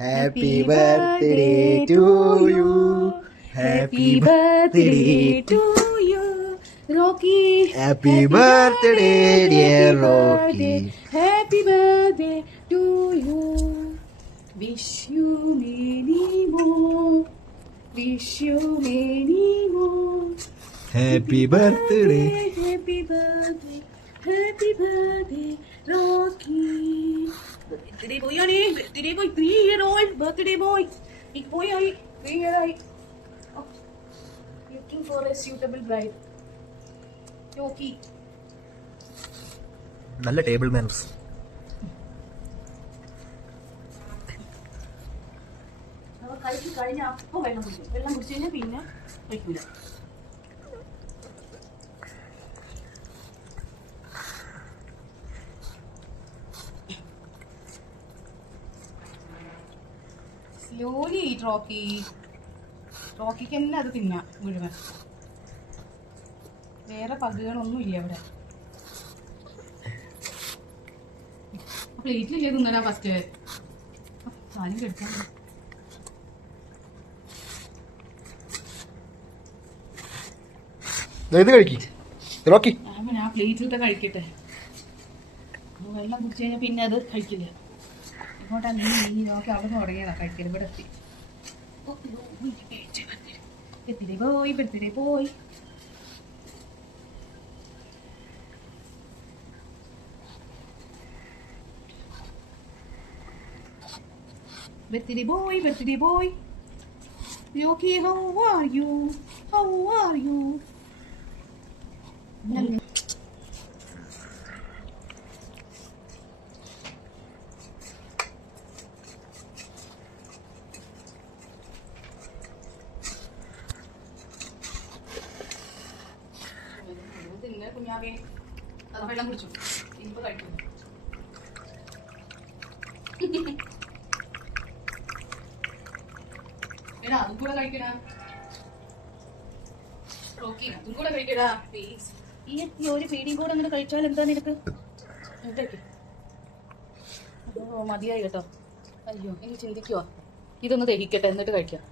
Happy birthday to you. Happy birthday to you Rocky. Happy birthday dear Rocky. Happy birthday to you. Wish you many more. Wish you many more. Happy birthday. Happy birthday. Happy birthday Rocky. Birthday boy ആണ്. Birthday boy 3-year-old. Birthday boy. Big boy ആയി. 3-year ആയി. Looking for a suitable bride. Rocky. നല്ല table manners. അവ കഴിച്ച് കഴിഞ്ഞ അപ്പോൾ വെള്ളം കുടിക്കും. വെള്ളം കുടിച്ചു കഴിഞ്ഞാൽ പിന്നെ കഴിക്കൂല. Slowly eat Rocky. റോക്കിക്ക് തന്നെ അത് തിന്നാം മുഴുവൻ. വേറെ പകുകളൊന്നും ഇല്ല അവിടെ. പ്ലേറ്റിൽ ചെയ്ത് തിന്നടാ ഫസ്റ്റ്. സാധനം കെടുക്കാൻ റോക്കി. ഞാൻ പ്ലേറ്റിലിട്ട് കഴിക്കട്ടെ. വെള്ളം കുടിച്ചു കഴിഞ്ഞാൽ പിന്നെ അത് കഴിക്കില്ല. ഇങ്ങോട്ടാണ് ഈ നോക്കി അവിടെ തുടങ്ങിയതാ കഴിക്കൽ. ഇവിടെ എത്തി. Birthday boy. Birthday boy. Birthday boy, birthday boy. Yoki, how are you? How are you? കുഞ്ഞാവേ അത് വെള്ളം കുടിച്ചു. ഇനിയിപ്പോ കഴിക്കും. എടാ അതും കൂടെ കഴിക്കടാ. റോക്കി അതും കൂടെ കഴിക്കടാ പ്ലീസ്. ഈ ഒരു പീടിയും കൂടെ അങ്ങോട്ട് കഴിച്ചാൽ എന്താ നിനക്ക്? ഓ മതിയായി കേട്ടോ. അയ്യോ ഇനി ചിന്തിക്കുവാ. ഇതൊന്ന് ദഹിക്കട്ടെ എന്നിട്ട് കഴിക്കാം.